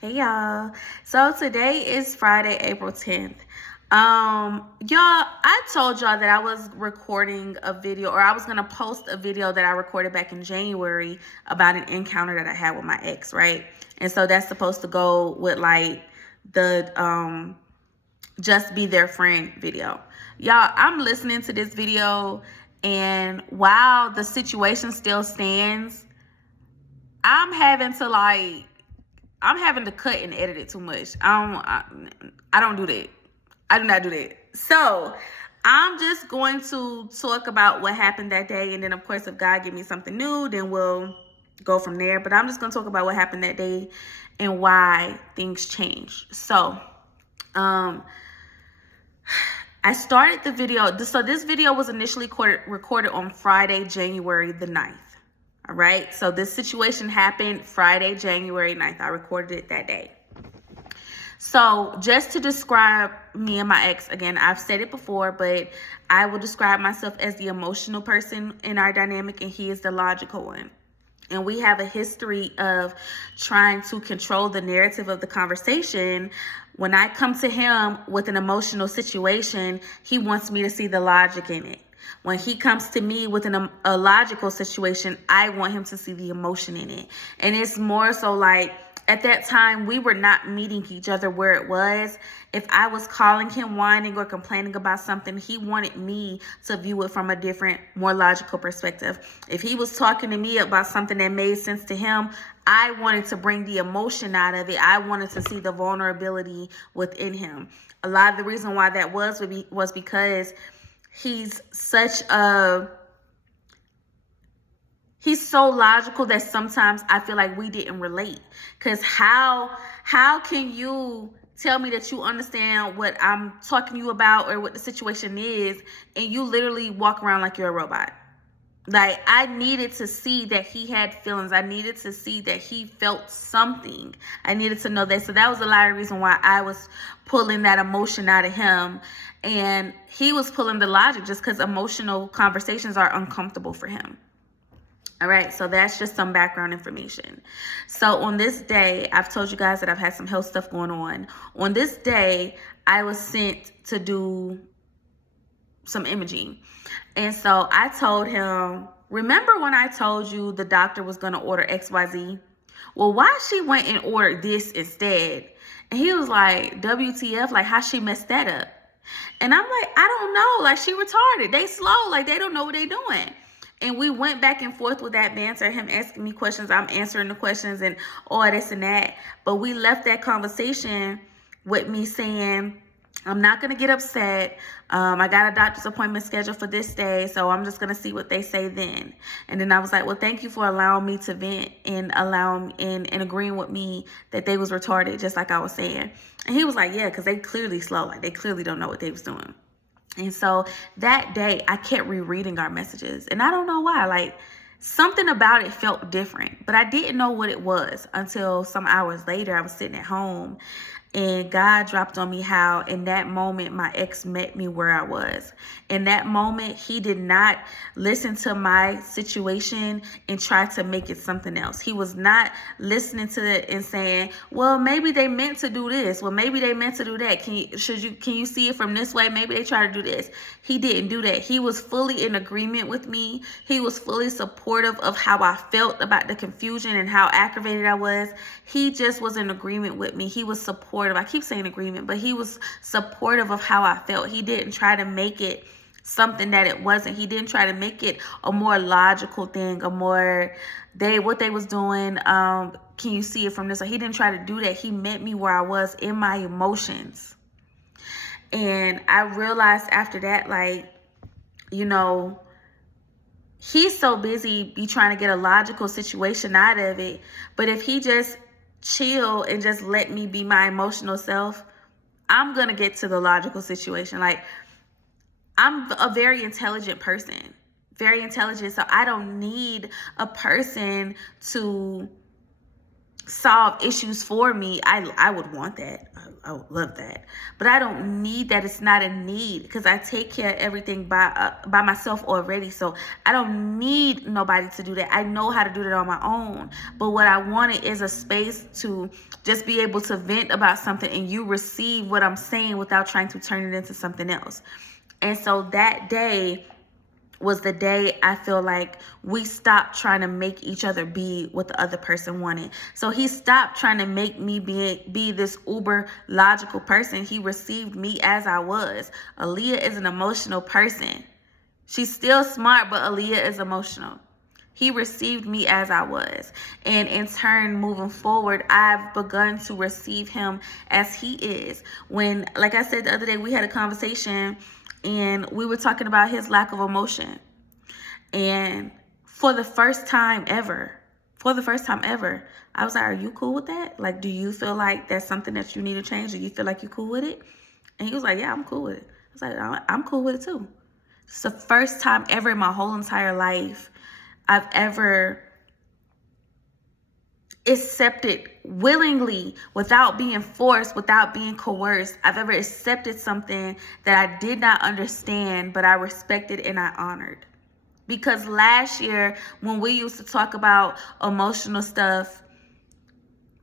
Hey y'all. So today is Friday, April 10th. Y'all, I told y'all that I was recording a video, or I was gonna post a video that I recorded back in January about an encounter that I had with my ex, right? And so that's supposed to go with like the just be their friend video. Y'all, I'm listening to this video, and while the situation still stands, I'm having to like I'm having to cut and edit it too much. I don't do that. I do not do that. So I'm just going to talk about what happened that day, and then of course, if God give me something new, then we'll go from there. But I'm just gonna talk about what happened that day and why things changed. So, I started the video. So this video was initially recorded on Friday, January the 9th. All right. So this situation happened Friday, January 9th. I recorded it that day. So just to describe me and my ex, again, I've said it before, but I will describe myself as the emotional person in our dynamic, and he is the logical one. And we have a history of trying to control the narrative of the conversation. When I come to him with an emotional situation, he wants me to see the logic in it. When he comes to me with a logical situation, I want him to see the emotion in it. And it's more so like, at that time, we were not meeting each other where it was. If I was calling him whining or complaining about something, he wanted me to view it from a different, more logical perspective. If he was talking to me about something that made sense to him, I wanted to bring the emotion out of it. I wanted to see the vulnerability within him. A lot of the reason why that was because he's so logical that sometimes I feel like we didn't relate. Because how can you tell me that you understand what I'm talking to you about or what the situation is, and you literally walk around like you're a robot? Like, I needed to see that he had feelings. I needed to see that he felt something. I needed to know that. So that was a lot of reason why I was pulling that emotion out of him. And he was pulling the logic just because emotional conversations are uncomfortable for him. All right, so that's just some background information. So on this day, I've told you guys that I've had some health stuff going on. On this day, I was sent to do some imaging. And so I told him, remember when I told you the doctor was going to order XYZ? Well, why she went and ordered this instead? And he was like, WTF, like how she messed that up? And I'm like, I don't know. Like, she retarded. They slow. Like, they don't know what they doing. And we went back and forth with that banter, him asking me questions, I'm answering the questions, and all this and that. But we left that conversation with me saying, I'm not going to get upset. I got a doctor's appointment scheduled for this day, so I'm just going to see what they say then. And then I was like, well, thank you for allowing me to vent and and agreeing with me that they was retarded, just like I was saying. And he was like, yeah, because they clearly slow. Like, they clearly don't know what they was doing. And so that day, I kept rereading our messages. And I don't know why. Like, something about it felt different. But I didn't know what it was until some hours later. I was sitting at home, and God dropped on me how in that moment my ex met me where I was. In that moment, he did not listen to my situation and try to make it something else. He was not listening to it and saying, well, maybe they meant to do this. Well, maybe they meant to do that. Can you see it from this way? Maybe they try to do this. He didn't do that. He was fully in agreement with me. He was fully supportive of how I felt about the confusion and how aggravated I was. He just was in agreement with me. He was supportive. I keep saying agreement, but he was supportive of how I felt. He didn't try to make it something that it wasn't. He didn't try to make it a more logical thing, what they was doing. Can you see it from this? So he didn't try to do that. He met me where I was in my emotions. And I realized after that, like, he's so busy trying to get a logical situation out of it. But if he just chill and just let me be my emotional self, I'm going to get to the logical situation. Like, I'm a very intelligent person, very intelligent. So I don't need a person to solve issues for me, I would want that. I would love that. But I don't need that. It's not a need, because I take care of everything by myself already. So I don't need nobody to do that. I know how to do that on my own. But what I wanted is a space to just be able to vent about something and you receive what I'm saying without trying to turn it into something else. And so that day was the day I feel like we stopped trying to make each other be what the other person wanted. So he stopped trying to make me be this uber logical person. He received me as I was. Aaliyah is an emotional person. She's still smart, but Aaliyah is emotional. He received me as I was. And in turn, moving forward, I've begun to receive him as he is. When, like I said the other day, we had a conversation and we were talking about his lack of emotion. And for the first time ever, I was like, are you cool with that? Like, do you feel like that's something that you need to change? Do you feel like you're cool with it? And he was like, yeah, I'm cool with it. I was like, I'm cool with it too. It's the first time ever in my whole entire life I've ever accepted willingly, without being forced, without being coerced. I've ever accepted something that I did not understand, but I respected and I honored. Because last year, when we used to talk about emotional stuff,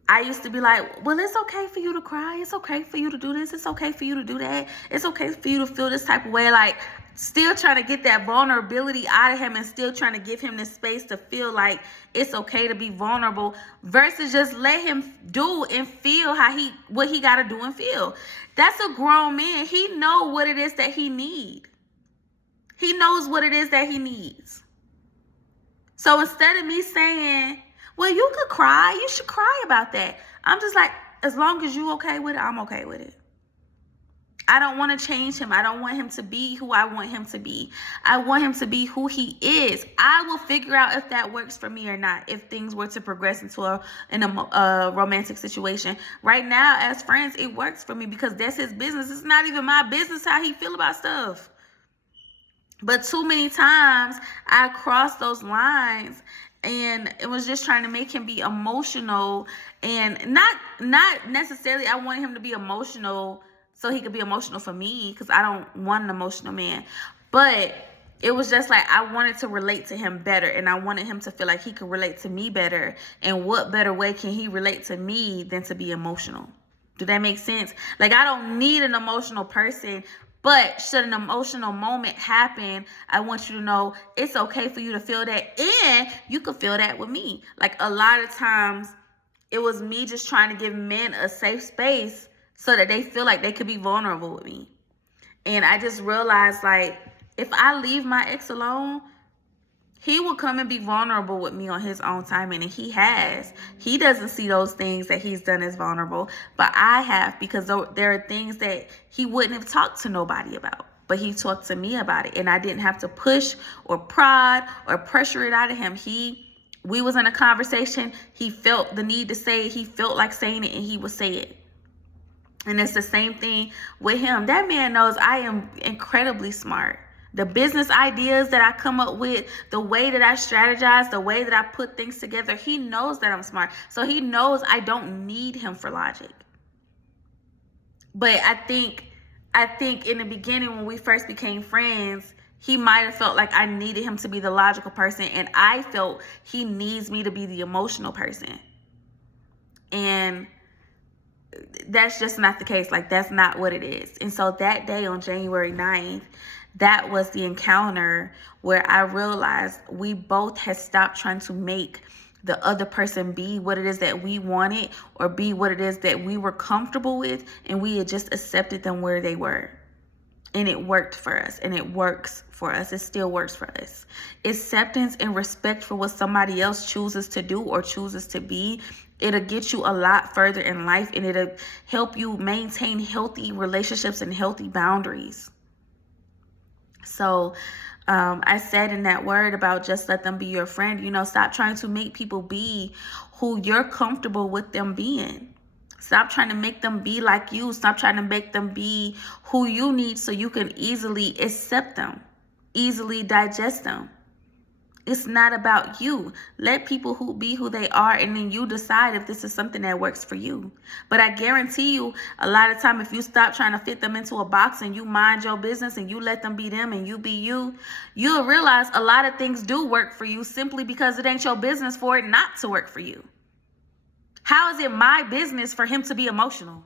I used to be like, well, it's okay for you to cry. It's okay for you to do this. It's okay for you to do that. It's okay for you to feel this type of way. Like, still trying to get that vulnerability out of him and still trying to give him the space to feel like it's okay to be vulnerable, versus just let him do and feel what he got to do and feel. That's a grown man. He knows what it is that he needs. He knows what it is that he needs. So instead of me saying, well, you could cry, you should cry about that, I'm just like, as long as you okay with it, I'm okay with it. I don't want to change him. I don't want him to be who I want him to be. I want him to be who he is. I will figure out if that works for me or not, if things were to progress into a romantic situation. Right now, as friends, it works for me because that's his business. It's not even my business how he feel about stuff. But too many times I crossed those lines, and it was just trying to make him be emotional, and not necessarily I wanted him to be emotional so he could be emotional for me, because I don't want an emotional man. But it was just like I wanted to relate to him better, and I wanted him to feel like he could relate to me better. And what better way can he relate to me than to be emotional? Do that make sense? Like, I don't need an emotional person, but should an emotional moment happen, I want you to know it's okay for you to feel that, and you can feel that with me. Like, a lot of times it was me just trying to give men a safe space so that they feel like they could be vulnerable with me. And I just realized, like, if I leave my ex alone, he will come and be vulnerable with me on his own time, and he has. He doesn't see those things that he's done as vulnerable, but I have, because there are things that he wouldn't have talked to nobody about, but he talked to me about it, and I didn't have to push or prod or pressure it out of him. We was in a conversation. He felt the need to say it. He felt like saying it, and he would say it. And it's the same thing with him. That man knows I am incredibly smart. The business ideas that I come up with, the way that I strategize, the way that I put things together, he knows that I'm smart. So he knows I don't need him for logic. But I think in the beginning, when we first became friends, he might have felt like I needed him to be the logical person, and I felt he needs me to be the emotional person. And that's just not the case. Like, that's not what it is. And so that day on January 9th, that was the encounter where I realized we both had stopped trying to make the other person be what it is that we wanted, or be what it is that we were comfortable with, and we had just accepted them where they were. And it worked for us, and it works for us. It still works for us. Acceptance and respect for what somebody else chooses to do or chooses to be, it'll get you a lot further in life, and it'll help you maintain healthy relationships and healthy boundaries. So I said in that word about just let them be your friend, stop trying to make people be who you're comfortable with them being. Stop trying to make them be like you. Stop trying to make them be who you need so you can easily accept them, easily digest them. It's not about you. Let people who be who they are, and then you decide if this is something that works for you. But I guarantee you, a lot of time, if you stop trying to fit them into a box and you mind your business and you let them be them and you be you, you'll realize a lot of things do work for you simply because it ain't your business for it not to work for you. How is it my business for him to be emotional?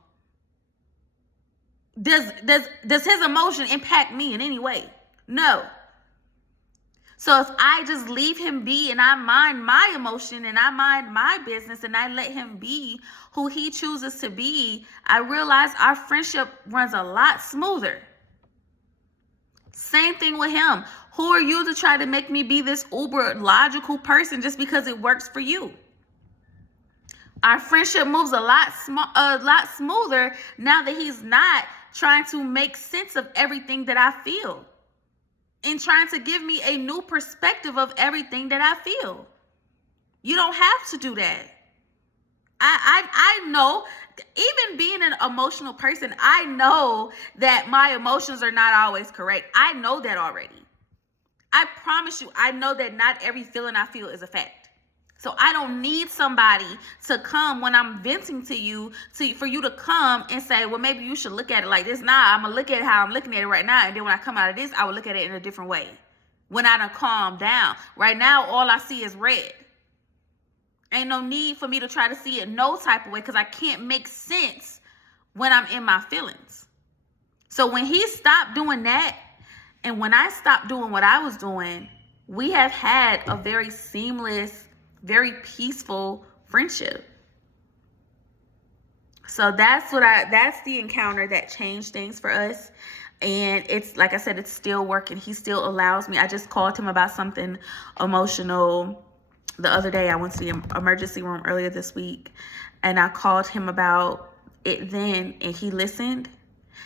Does his emotion impact me in any way? No. So if I just leave him be and I mind my emotion and I mind my business and I let him be who he chooses to be, I realize our friendship runs a lot smoother. Same thing with him. Who are you to try to make me be this uber logical person just because it works for you? Our friendship moves a lot smoother now that he's not trying to make sense of everything that I feel and trying to give me a new perspective of everything that I feel. You don't have to do that. I know, even being an emotional person, I know that my emotions are not always correct. I know that already. I promise you, I know that not every feeling I feel is a fact. So I don't need somebody to come when I'm venting to you for you to come and say, well, maybe you should look at it like this. Nah, I'm going to look at it how I'm looking at it right now. And then when I come out of this, I will look at it in a different way. When I done calm down. Right now, all I see is red. Ain't no need for me to try to see it no type of way because I can't make sense when I'm in my feelings. So when he stopped doing that and when I stopped doing what I was doing, we have had a very seamless, very peaceful friendship. So that's the encounter that changed things for us. And it's like I said, it's still working. He still allows me. I just called him about something emotional the other day. I went to the emergency room earlier this week and I called him about it then, and he listened.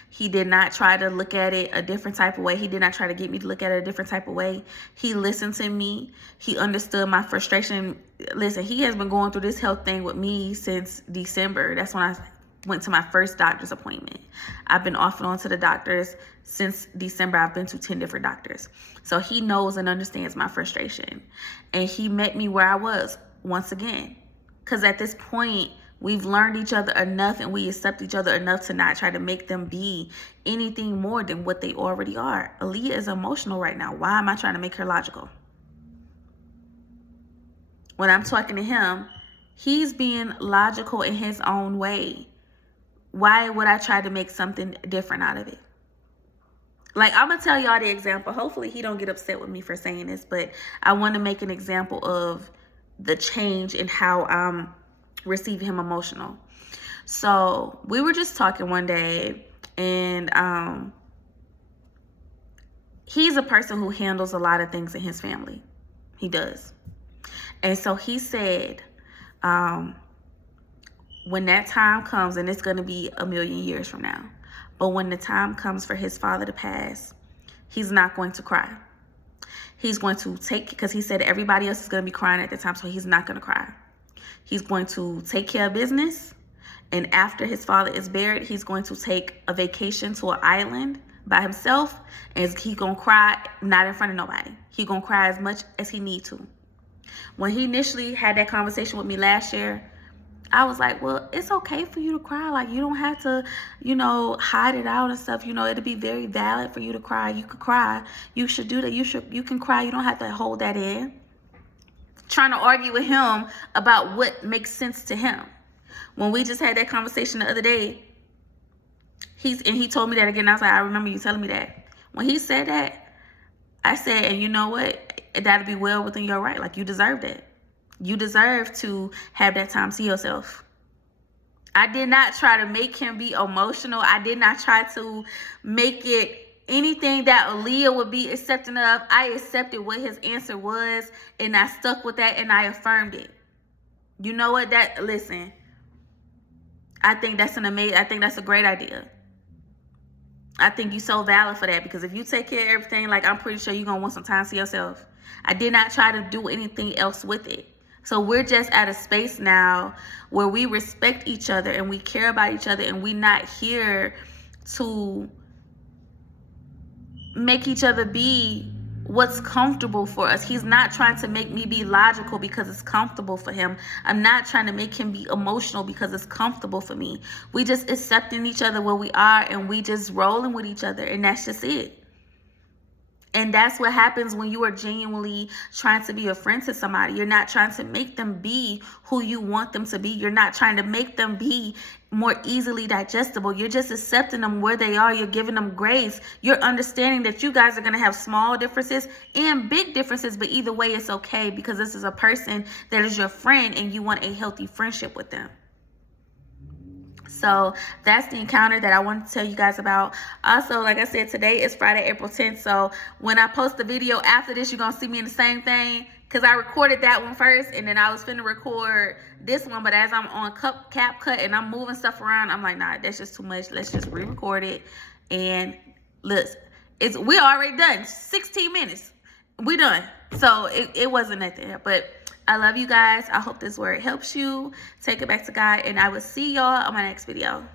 He did not try to look at it a different type of way. He did not try to get me to look at it a different type of way. He listened to me. He understood my frustration. Listen, he has been going through this health thing with me since December. That's when I went to my first doctor's appointment. I've been off and on to the doctors since December. I've been to 10 different doctors. So he knows and understands my frustration. And he met me where I was once again. Because at this point, we've learned each other enough and we accept each other enough to not try to make them be anything more than what they already are. Aaliyah is emotional right now. Why am I trying to make her logical? When I'm talking to him, he's being logical in his own way. Why would I try to make something different out of it? Like, I'm going to tell y'all the example. Hopefully he don't get upset with me for saying this, but I want to make an example of the change in how I'm receiving him emotional. So we were just talking one day, and he's a person who handles a lot of things in his family. He does. And so he said, when that time comes, and it's going to be a million years from now, but when the time comes for his father to pass, he's not going to cry. He's going to because he said everybody else is going to be crying at the time, so he's not going to cry. He's going to take care of business, and after his father is buried, he's going to take a vacation to an island by himself, and he's going to cry, not in front of nobody. He's going to cry as much as he need to. When he initially had that conversation with me last year, I was like, well, it's okay for you to cry. Like, you don't have to, hide it out and stuff. It'll be very valid for you to cry. You could cry. You should do that. You can cry. You don't have to hold that in. Trying to argue with him about what makes sense to him. When we just had that conversation the other day, he told me that again. I was like, I remember you telling me that. When he said that, I said, and you know what? That'll be well within your right. Like, you deserve that. You deserve to have that time to yourself. I did not try to make him be emotional. I did not try to make it anything that Aaliyah would be accepting of. I accepted what his answer was, and I stuck with that, and I affirmed it. You know what? Listen, I think that's I think that's a great idea. I think you're so valid for that, because if you take care of everything, like, I'm pretty sure you're going to want some time to yourself. I did not try to do anything else with it. So we're just at a space now where we respect each other and we care about each other, and we're not here to make each other be what's comfortable for us. He's not trying to make me be logical because it's comfortable for him. I'm not trying to make him be emotional because it's comfortable for me. We just accepting each other where we are, and we just rolling with each other, and that's just it. And that's what happens when you are genuinely trying to be a friend to somebody. You're not trying to make them be who you want them to be. You're not trying to make them be more easily digestible. You're just accepting them where they are. You're giving them grace. You're understanding that you guys are going to have small differences and big differences, but either way, it's okay, because this is a person that is your friend and you want a healthy friendship with them. So that's the encounter that I wanted to tell you guys about. Also, like I said, today is Friday, April 10th. So when I post the video after this, you're going to see me in the same thing, because I recorded that one first and then I was finna record this one. But as I'm on CapCut and I'm moving stuff around, I'm like, nah, that's just too much. Let's just re-record it. And look, we already done 16 minutes. We done. So it wasn't nothing. But I love you guys. I hope this word helps you. Take it back to God. And I will see y'all on my next video.